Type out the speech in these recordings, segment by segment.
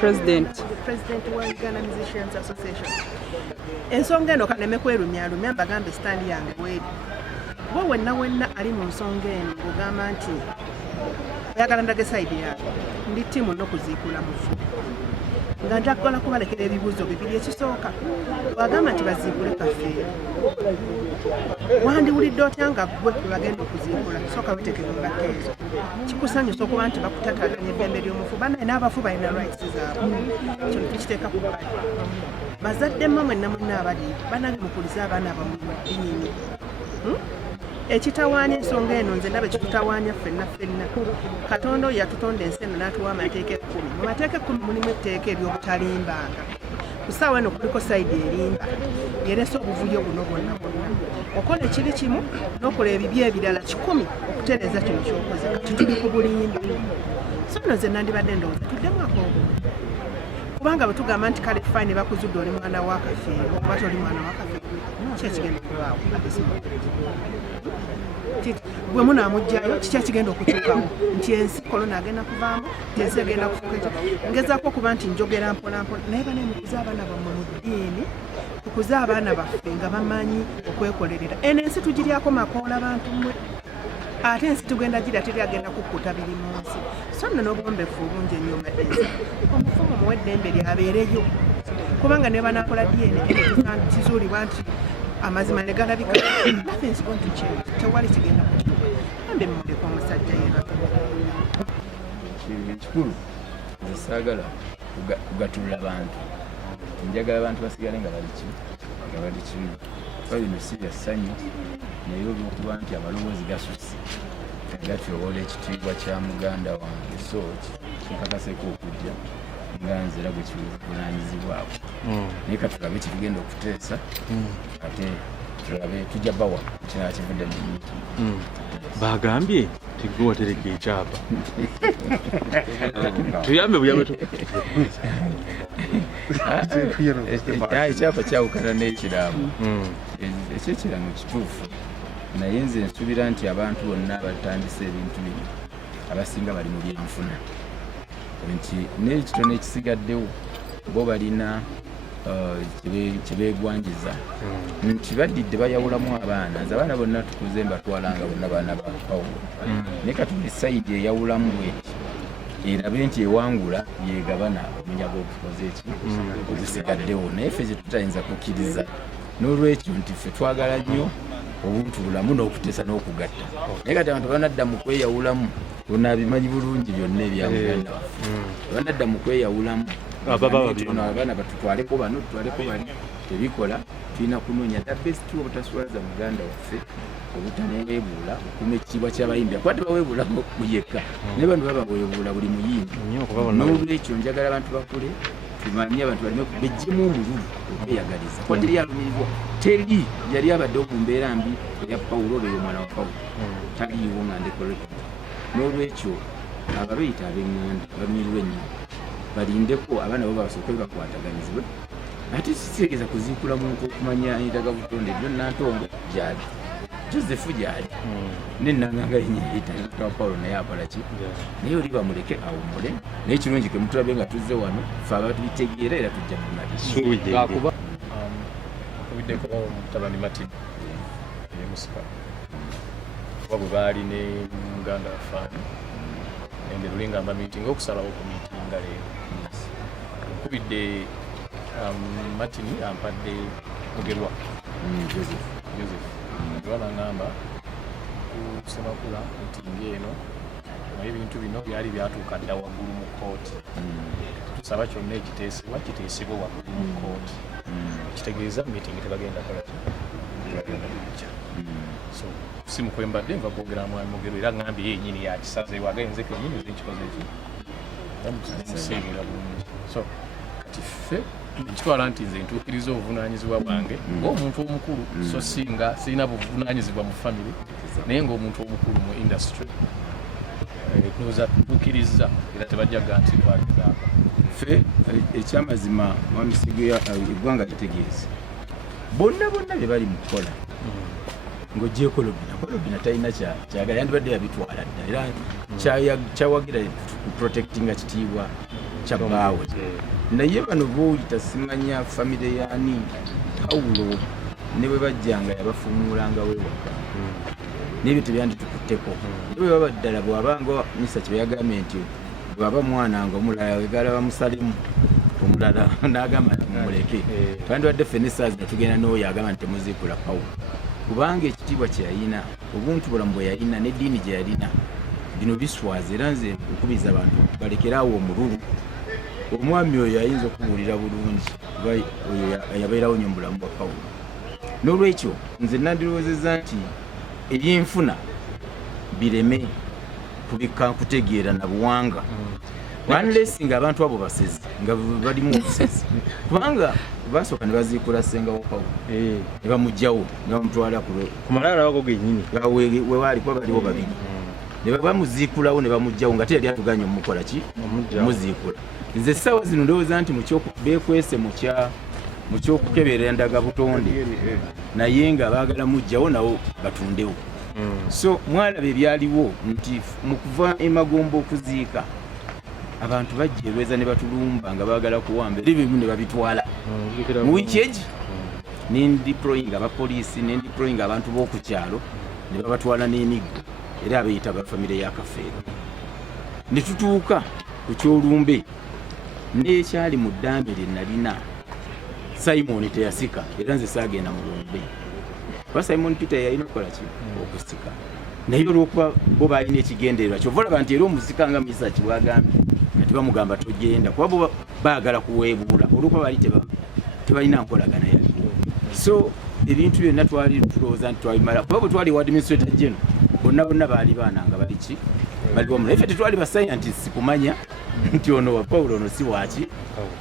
President wa Uganda Musicians Association. Ensonga eno kaneme kwerumyalumya mbagambe stand yange bweri. Wowe wenna ali mu nsonga eno ogamba nti oyagala ndage side yako ndi timu n'okuziikula mufu. Nga njagala kubalekera ebibuuzo bibiri ekisooka wagamba nti baziikule kafeero. Wandiwulidde otya nga ggwe bagenda okuziikula sooka wetekere mbateezo. Kikusanyusa okuba nti bakutataganya eddembe ly'omufu banaye n'abafu balina rights zaabwe. Kino tukiteeka ku bbali. Bazadde mmwe mwenna abali banange mukulize abaana bammwe mu ddiini. Ekitawaanya ensonga eno nze ndabe kitutawaanya ffenna. Katonda oyo yatutonda ensi eno n'atuwa amateeka 10. Mu mateeka 10 mulimu etteeka ery'obutalimbanga. Ku ssaawa eno kuliko sayidi erimba yeresa obuvuyo buno bwonna. Okola ekibi kimu n'okola ebibi ebirala 10 okutereeza kino ky'okoze kati tuli ku bulimbi. So nno nze nandibadde ndowooza tuddemu akoogo. Kubanga bwe tugamba nti kale fine bakuzudde oli mwana wa kafeero oba toli mwana wa kafeero ki ekigenda okubaawo bwe munaamugjayo kiki ekigenda okukyukawo nti ensi kolona agenda kuvaamu nti ensi egenda kufuuka ngezaako okuba nti njogera mpolampola naye bane mukuze abaana bammwe mu ddiini tukuze abaana baffe nga bamanyi okwekolerera eno ensi tugiryako makoola bantu mmwe ate ensi tugenda gira teri agenda kukkuta biri mu nsi so nno n'obwombefu obungi ennyo maddensi omufumu muwe eddembe lyabeereyo kubanga ne banakola DNA kizuulibwa nti amazima ne galabika nothing's going to change tewali kigenda kukyuka ambe mumuleka omusajja yera ekikulu saagala kugatulula bantu njagala abantu basigale nga bali kimu bino si bya ssanyu naye olwokuba nti amaloboozi gasusse gatyowola ekitiibwa kya muganda wange so kinkakaseko okujja nga nzera bwe kivunaanyizibwako naye katulabe kitugenda okuteesa ate tulabe tujja bawa kinala kivudde mu miiti bagambye tigwe watereka ekyapa tuyambe buyambe ekyapa kyawukana n'ekiraamo ekyekiraamo kituufu naye nze nsuubira nti abantu bonna batandise ebintu bino abasinga bali mu byenfuna nti n'ekitono ekisigaddewo bo balina kyebeegwanjiza nti badidde bayawulamu abaana nze abaana bonna tukuze mbatwalanga bonna baana ba Pawulo naye katuli sayidi eyawulamu bweti erabe nti ewangula yegabana omunyago okukoze eki obisigaddewo naye ffe tetutayinza kukkiriza n'olwekyo nti ffe twagala nnyo obuntu bulamu n'okuteesa n'okugatta naye kati abantu banadda mu kweyawulamu onaabimanyi bulungi byonna ebyamuganda banadda mu kweyawulamu abaana batutwaleko bano tutwaleko bali tebikola tulina kunoonya the best obutaswaza muganda waffe obutaneweebuula okuma ekitiibwa ky'abayimbi akwate baweebuulako yekka naye bantu baba weebuula buli muyimbi n'olwekyo njagala abantu bakule tumanye abantu balime bejjemu omululu okweyagaliza kuba teri alumirirwa teri yali abaddewo mu mbeera mbi eya Pawulo olweyo omwana wa Pawulo taliiwo nga ndekoleko n'olwekyo ababeeyita ab'eŋŋanda balumirirwa ennyo balindeko abaana bo basooke bakwataganyizibwe ate kitegeeza kuziikula muntu okumanya entaga butonde byo nantongo gyali Joseph gyali nenanganga yenyeyita wa Pawulo naye akola ki naye oli bamuleke awummule naye kirungi ke mutulabe nga tuzze wano fe ababitegeera era tujja kumalikuba kubiddeko mutabani Martin emusika kuba bwe baali ne muganda wafaani ende lulinga amameeting okusalawo ku meeting nga leero kubidde Martin ampadde mugerwa Joseph bangamba kusemakula mitingi eno naye ebintu bino byali byatuuka dda waggulu mu kooti tusaba kyonna ekiteesebwa kiteesebwa waggulu mu kooti kitegeeza mitingi tebagenda kolaki so si mukwembadde nva kwogera mwami mugero era ngambye yenyini yakisazeewo agenze kenyini zekikoze eki museerera bulungi so kati ffe nkitwala nti nze ntuukiriza obuvunaanyizibwa bwange ng'omuntu omukulu so singa sirina buvunaanyizibwa mu famire naye ng'omuntu omukulu mu industry noza tuukiriza era tebajjaga nti twalizaako ffe ekyamazima mwamisigo eggwanga litegeeze bonna bye bali mu kukola ng'ogyeko Lobina talina kyagala yandibadde yabitwala dda era kyawagira protectinga kitiibwa kyabbaawe naye bano boyita simanya famire yani Pawulo ne bwe bajjanga yabafumulanga wewaka n'ebyo tebyanditukutteko bwe baba ddala bw'abanga misa kye yagambye nti bw'aba mwana nga omulala wegala bamusalemu omulala n'agamba nti mumuleke twandibadde ffenna essaazi ne tugenda n'oyo agamba nti temuziikula Pawulo kubanga ekitiibwa kye yalina obuntu bulamu bwe yalina n'eddiini gye yalina bino biswaza era nze nkubiriza abantu balekeraawo omululu omwami oyo ayinza okubuulira bulungi oyo yabeerawo nnyo mu bulamu bwa Pawulo n'olwekyo nze nandirowoozezza nti ebyenfuna bireme kubika kutegeera na buwanga unless nga abantu abo basezi nga balimu obusezi kubanga basooka ne baziikula ssenga wa Pawulo ne bamugjawo ne bamutwala ku malala wako gennyini wewaali kuba baliwo babiri ne bamuziikulawo ne bamugjawo nga teyali atuganye omukola ki muziikula nze essaawa zino ndowooza nti beekwese mu kyokukeberera ndaga butonde naye nga baagala mugjawo nawo batundewo so mwalaba ebyaliwo nti mu kuva emagombo okuziika abantu bajjeerweza ne batulumba nga baagala kuwamba eri bimu ne babitwala mu wiiki egi nendiployinga abapoliisi nendiployinga abantu b'oku kyalo ne babatwala n'emiggo era abeeyita bafamire ya Kafeero ne tutuuka ku kyolumbe n'ekyali mu ddambe lye nalina Simon teyasika era nze saagenda mu lumbe kuba Simon Peter yalina okukola ki okusika naye olwokuba bo baalina ekigendererwa kyova olaba nti era omusika nga Misa kiwagambye nga tebamugamba togenda kuba bo baagala kuweebuula olwokuba baali tebalina nkolagana yaliwo so ebintu byonna twali tulowooza nti twabimala kuba bwe twali wa administrator general bonna baali baana nga baliki baliwo naye ffe tetwali bascientist kumanya nti ono wa Pawulo ono si waki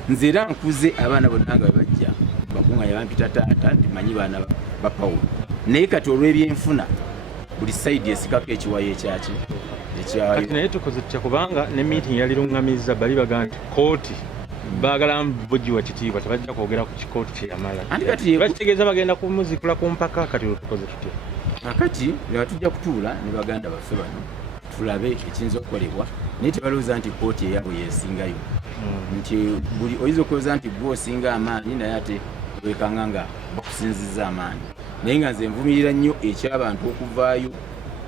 nze era nkuze abaana bonna nga bebajja bakunga yabampita taata nti manyi baana ba Pawulo naye kati olw'ebyenfuna buli sayidi esikako ekiwayo ekyaki kati naye tukoze tutya kubanga ne meeting yali luŋŋamizza bali baga nti kooti baagala mbugiwa kitiibwa tebajja kwogera ku kikooti kye yamala bakitegeeza bagenda kumuzikula ku mpaka kati tukoze tutya akati nga tujja kutuula ne baganda baffe bano tulabe ekiyinza okukolebwa naye tebalowooza nti kooti eyabwe yesingayo nti buli oyinza okulowooza nti gwe osinga amaanyi naye ate wekanga nga bakusinzizza amaanyi naye nga nze nvumirira nnyo eky'abantu okuvaayo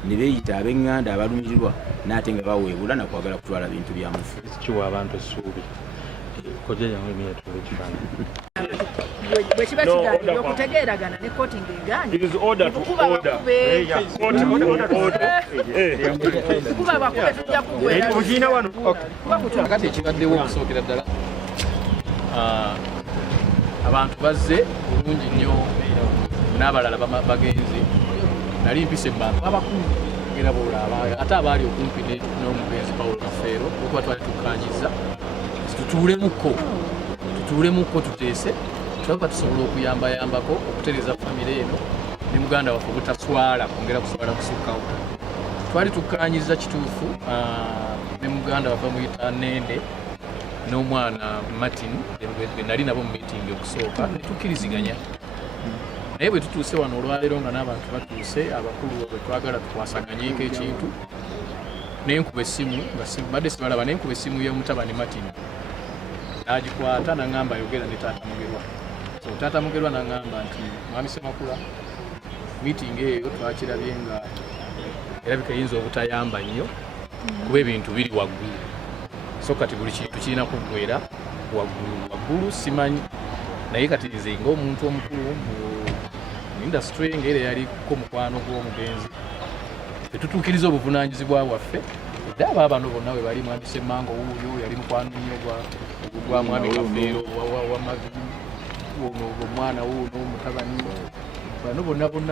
ne beeyita ab'eŋŋanda abalumirirwa naate nga baweebula nakwagala kutwala bintu bya mufu kiwa abantu essuubi koja yange miyatuula ekifaananyi bwe kiba kigaanira okutegeeragana ne kooti ng'egaanikuba bakube tujja kugwakati ekibaddewo okusookera ddala abantu bazze bulungi nnyo n'abalala bagenzi nali mpise mu bantu abakulu era boolaba ate abaali okumpi n'omugenzi Pawulo Kafeero okuba twali tukkanyiza tutuulemukko tuteese tulaba tusobola okuyambayambako okutereza famire eno ne muganda waffe obutaswala kwongera kuswala kusukkawo twali tukkanyiza kituufu ne muganda waffe muyita Nende n'omwana Martin bwe nali nabo mu meeting okusooka ne tukkiriziganya naye bwe tutuuse wano olwaleero nga n'abantu batuuse abakulu bwe twagala tukwasaganyeeko ekintu nenkuba essimu badde sibalaba nenkuba essimu y'omutabani Martin n'agikwata n'aŋŋamba ayogera ne taata Mugerwa so taata Mugerwa n'aŋŋamba nti mwami Ssemakula meeting eyo twakirabye nga erabika eyinza obutayamba nnyo kuba ebintu biri waggulu so kati buli kintu kirina kuggwera waggulu simanyi naye kati nze ng'omuntu omukulu mu industry ng'era yaliko mukwano gw'omugenzi tetutuukiriza obuvunaanyizibwa bwaffe edda aba bano bonna we bali mwami Ssemmango wuuyo yali mukwano nnyo gwa mwami Kafeero omwana wuuno mutabani bano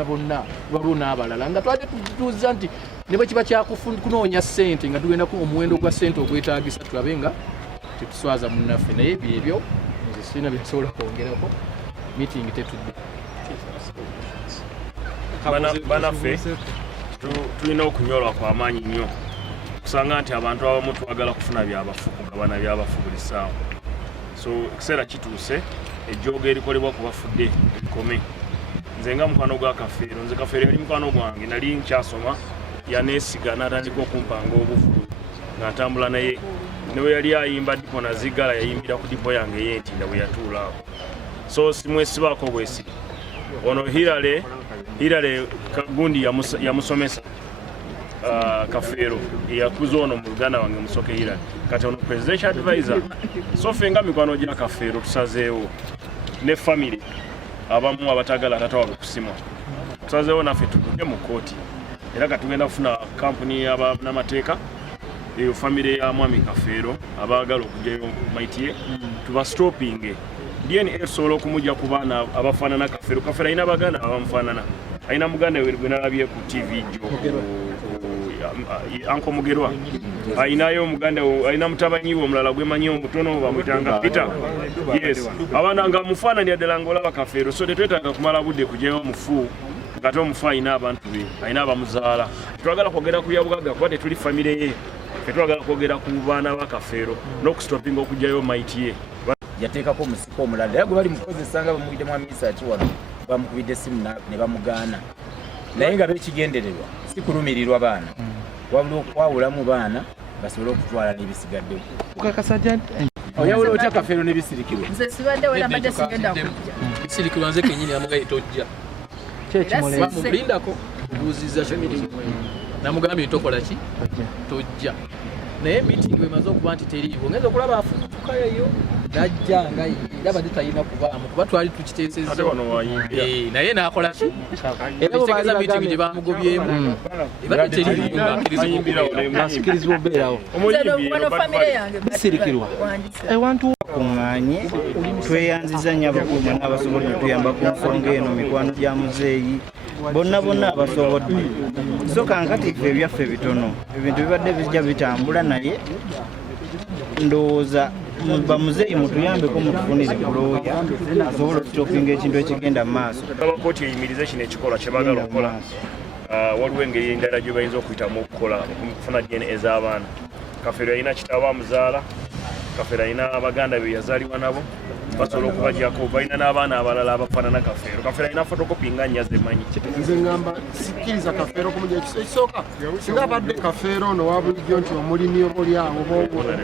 bonna waliwo n'abalala nga twali tutuuza nti ne bwe kiba kunoonya ssente nga tugendako omuwendo gwa ssente ogwetaagisa tulabe nga tetuswaza munnaffe naye ebyo nze sirina bye nsobola kwongerako meeting tetudde banaffe tulina okunyolwa kw'amaanyi nnyo kusanga nti abantu abamu twagala kufuna byabafu kugabana byabafu buli ssaawa so ekiseera kituuse ejjooga erikolebwa ku bafudde ekikome nze nga mukwano gwa Kafeero nze Kafeero yali mukwano gwange nali nkyasoma yaneesiga n'atandika okumpanga obuvulu nga ntambula naye newe yali ayimba dipo na zigala yayimbira ku dipo yange yentinda bwe yatuulaawo so simwesibako bwesi ono Hilale gundi yamusomesa Kafeero yakuza ono mu Luganda wange Musoke Hilale kati ono presidential advisor so fenga mikwano gya Kafeero tusazeewo ne family abamu abatagala tata wabe kusimwa tusazeewo naffe tugende mu kooti era katugenda kufuna kampuni y'abannamateeka eyo family ya Mwami Kafeero abaagala okujjayo maitiye tuba stopping DNA esobola okumujja ku baana abafaanana Kafeero alina abaganda abamufaanana alina muganda we gwe nalabye ku TV Anko Mugerwa alinayo omuganda alina mutabanyi we omulala gwe manyi omutono bamwitanga Peter yes abaana nga mufaanani ddala ng'olaba Kafeero so tetwetaaga kumala budde kujjayo omufu kati omufu alina abantu be alina abamuzaala twagala kwogera ku byabugaga kuba tetuli famire ye twagala kwogera ku baana ba Kafeero n'okustopinga okujjayo maiti ye yateekako omusiko omulala era gwe bali mukozesanga bamuyite mwamisa ati wano bamukubidde essimu ne bamugaana naye nga bekigendererwa si kulumirirwa baana wabula okwawulamu baana basobole okutwala n'ebisigaddewo oyawula otya Kafeero n'ebisirikirwa nze sibadde wera mbadde sigenda kujja bisirikirwa nze kenyini amugaye tojja bamulindako buuziza kimirimu namugambye tokola ki tojja naye meeting emaze okuba nti teriiwo ngeza okulaba afutukayo najja nga era badde talina kubaamu kuba twali tukiteesezza naye n'akola ki ebitegeeza meeting gye bamugobyemu ebadde teriiwo ng'akkirizibwa obeerawo bisirikirwa ewantu kuŋŋaanye tweyanziza nnyo abakuuma n'abasobodde tuyamba ku nsonga eno mikwano gya muzeeyi bonna abasobodde so kankati ife ebyaffe bitono ebintu bibadde bijja bitambula naye ndowooza bamuzeeyi mutuyambeko mutufunire kulooya asobola okutopinga ekintu ekigenda mu maaso abakooti eyimirize kino ekikolwa kye baagala okukola waliwo engeri endala gye bayinza okuyitamu okukola okufuna DNA ez'abaana Kafeero yalina kitabo amuzaala Kafeero alina abaganda be yazaalibwa nabo basobola okubajjako balina n'abaana abalala abafaanana Kafeero Kafeero alina fotokopi nga nnya zemanyi nze ngamba sikkiriza Kafeero kumujja ekisooka singa abadde Kafeero ono wa bulijjo nti omulimi obuli awo boobula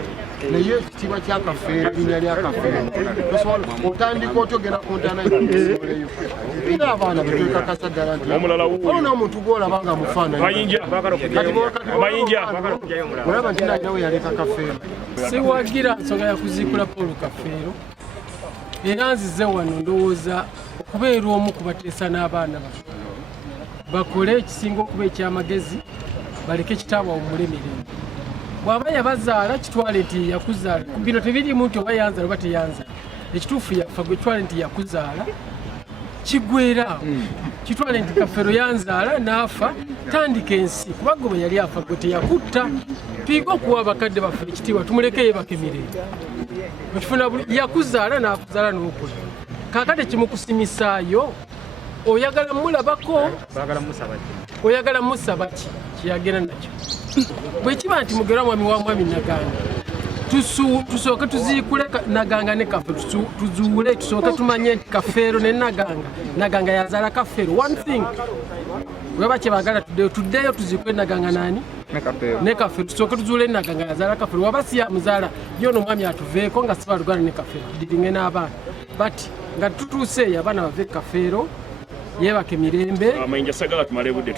naye ekitiibwa kya Kafeero linnya lya Kafeero otandika otyogera ku ntaana yosoboleyo era abaana betwekakasa ddala nti olona omuntu gwolaba nga mufaananyi olaba nti nalina we yaleka Kafeero siwagira nsonga yakuziikula Paul Kafeero era nzize wano ndowooza okubeera omu kubateesa n'abaana bakole ekisinga okuba ekyamagezi baleke kitaawa omulemerere bw'aba yabazaala kitwale nti yakuzaala bino tebirimu nti oba yanzala oba teyanzala ekituufu yafa gwe kitwale nti yakuzaala kigwerawo kitwale nti Kafeero yanzaala n'afa tandika ensi kuba gwe bwe yali afa gwe teyakutta tuyige okuwa abakadde baffe ekitiibwa tumuleke yebaka emirembe ekifuna yakuzaala n'akuzaala n'okola kaakati kimukusimisaayo oyagala mulabako oyagala musaba ki kyeyagenda nakyo bwe kiba nti Mugerwa mwami wa mwami Naganga tusooke tuziikule Naganga ne Kafeero tuzuule tusooke tumanye nti Kafeero ne Naganga yazaala Kafeero one thing weba kyebagala tuddeyo tuziikule Naganga nani ne Kafeero tusooke tuzuule Naganga yazaala Kafeero waba si yamuzaala yono omwami atuveeko nga siba Luganda ne Kafeero tudiringe n'abaana but nga tutuuse eyo abaana bave Kafeero yebaka emirembe amayinja sagala tumale budde